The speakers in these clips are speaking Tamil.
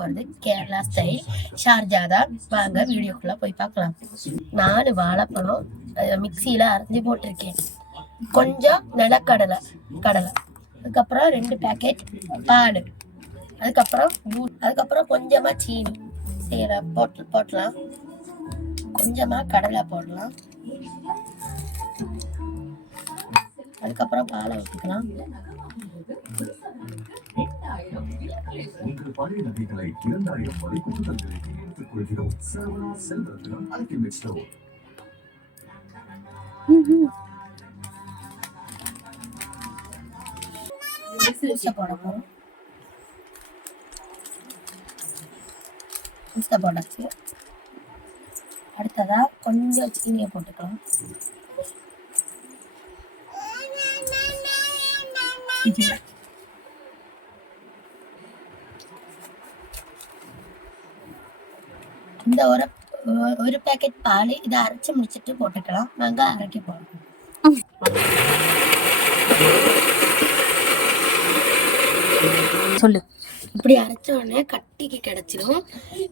போறது கேரளா ஸ்டைல் ஷார்ஜா தான் வாங்க வீடியோக்குள்ள போய் பார்க்கலாம். நாலு வாழைப்பழம் அஹ், மிக்சியில அரைஞ்சி போட்டிருக்கேன். கொஞ்சம் நிலக்கடலை கடலை. அதுக்கப்புறம் ரெண்டு பேக்கெட் பால். அதுக்கப்புறம் அதுக்கப்புறம் கொஞ்சமா சீனி. சீரை போட்டு போட்டலாம். கொஞ்சமா கடலை போடலாம். அதுக்கப்புறம் பாலை ஊற்றிக்கலாம் உங்கள் பழைய நகைகளை இரண்டாயிரம் வரை கூடுதல்களுக்கு எடுத்துக் கொள்கிறோம். சரவணா செல்வரத்னம் அல்டிமேட் ஸ்டோர் பூசை போட போகிறோம் பூசை போட்டாச்சு அடுத்ததா கொஞ்சம் சீனியை போட்டுக்கலாம். இது இந்த ஒரு ஒரு பேக்கெட் பால் இதை அரைச்சி முடிச்சிட்டு போட்டுக்கலாம். வெங்காயம் அரைக்க போகலாம் சொல்லு. இப்படி அரைச்ச உடனே கட்டிக்கு கிடைச்சிடும்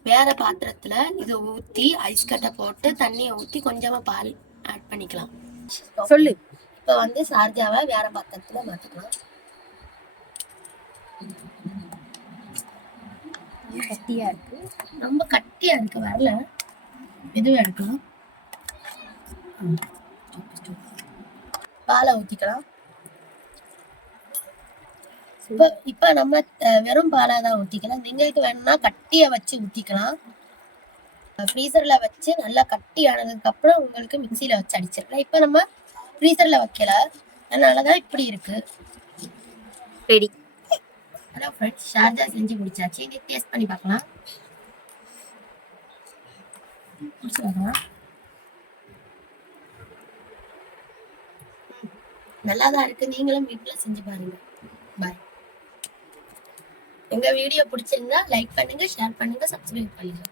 வேற பாத்திரத்துல இதை ஊத்தி ஐஸ் கட்டை போட்டு தண்ணியை ஊத்தி கொஞ்சமா பால் ஆட் பண்ணிக்கலாம். சொல்லு. இப்போ வந்து சார்ஜாவை வேற பாத்திரத்துல மாத்திக்கலாம். வந்து கட்டியாக இருக்குது ரொம்ப கட்டியாக இருக்க வரல. மெதுவாக எடுக்கலாம். பாலை ஊற்றிக்கலாம் இப்போ இப்போ நம்ம வெறும் பாலாக தான் ஊற்றிக்கலாம் எங்களுக்கு வேணும்னா கட்டியை வச்சு ஊற்றிக்கலாம் ஃப்ரீசர்ல வச்சு நல்லா கட்டி ஆனதுக்கப்புறம் உங்களுக்கு மிக்சியில் வச்சு அடிச்சிருக்கலாம் இப்போ நம்ம ஃப்ரீசர்ல வைக்கல. அதனால தான் இப்படி இருக்கு. ரெடி. ஹலோ ஃப்ரெண்ட்ஸ் ஷார்ஜா செஞ்சு முடிச்சாச்சு. இங்கே டேஸ்ட் பண்ணி பார்க்கலாம். குடிச்சு பார்க்கலாம் நல்லா தான் இருக்கு. நீங்களும் வீட்டில் செஞ்சு பாருங்க. பாய் எங்க வீடியோ பிடிச்சிருந்தா லைக் பண்ணுங்க ஷேர் பண்ணுங்க சப்ஸ்கிரைப் பண்ணுங்க.